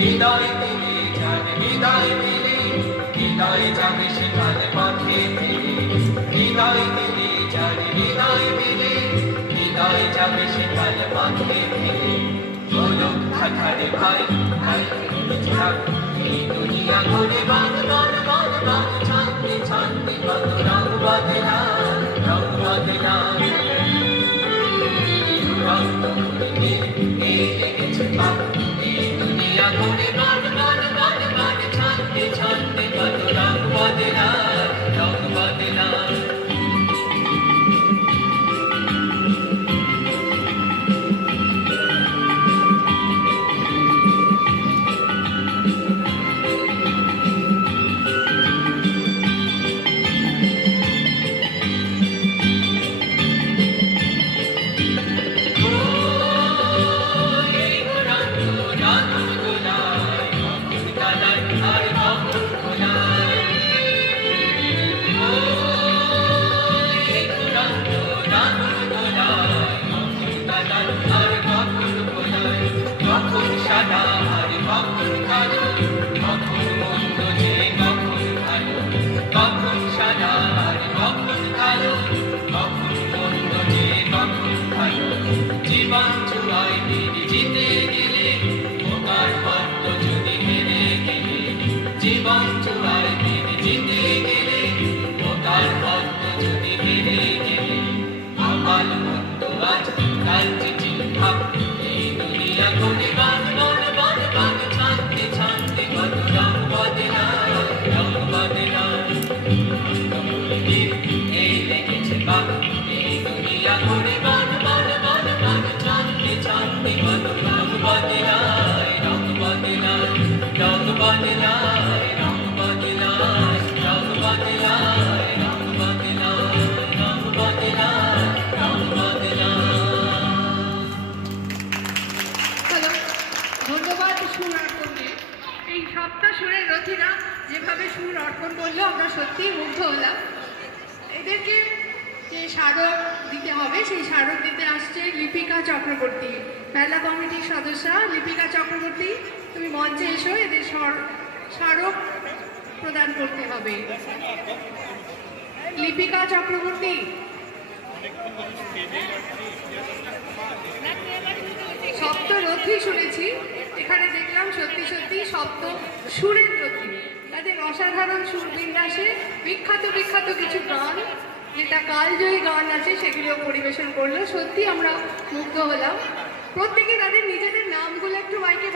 হৃদয় দিলে জানে হৃদয় দিলে হৃদয় যাবে সেখানে পথে ফিরে হৃদয় দিলে জানে হৃদয় দিলে হৃদয় যাবে সেখানে পথে ফিরে বলো থাকারে ভাই ভাই এই দুনিয়া ঘুরে বান বান বান বান ছান্দে ছান্দে কত রং বদলা রং বদলা রং তো ঘুরে এই লেগেছে পাপ এই দুনিয়া ঘুরে বান বান বান বান ছান্দে ছান্দে কত রং বদলা রং বদলা জীবন চুয়াই দিদি জিতে গেলে ওটার পথ যদি হেরে গেলে জীবন চুয়াই দিদি জিতে গেলে ওটার পথ যদি হেরে গেলে আমার মন্দ আজ কাল চিন্তা এই দুনিয়া ঘুরে বান বান বান বান ছান্দে ছান্দে কত রং বদলা রং বদলা এই লেগেছে বাপ এই দুনিয়া ঘুরে বান বান বান বান ছান্দে ছান্দে কত রং বদলায় রং বদলায় রং বদলায় রং বদলায় রং বদলায় রং বদলায় রং বদলায় রং বদলায়। ধন্যবাদ সুর অর্পণকে। এই সপ্ত সুরের রথীরা যেভাবে সুর অর্পণ করলো আমরা সত্যিই মুগ্ধ হলাম। এদেরকে যে স্মারক দিতে হবে সেই স্মারক দিতে আসছে লিপিকা চক্রবর্তী, মেলা কমিটির সদস্যা লিপিকা চক্রবর্তী, তুমি মঞ্চে এসো, এদের স্মারক প্রদান করতে হবে। লিপিকা চক্রবর্তী, সপ্ত রথী শুনেছি, এখানে দেখলাম সত্যি সত্যি সপ্ত সুরের রথী, তাদের অসাধারণ সুর বিন্যাসে বিখ্যাত বিখ্যাত কিছু গান, যেটা কালজয়ী গান আছে, সেগুলো পরিবেশন করলো। সত্যি আমরা মুগ্ধ হলাম। প্রত্যেকে তাদের নিজেদের নামগুলো একটু মাইকে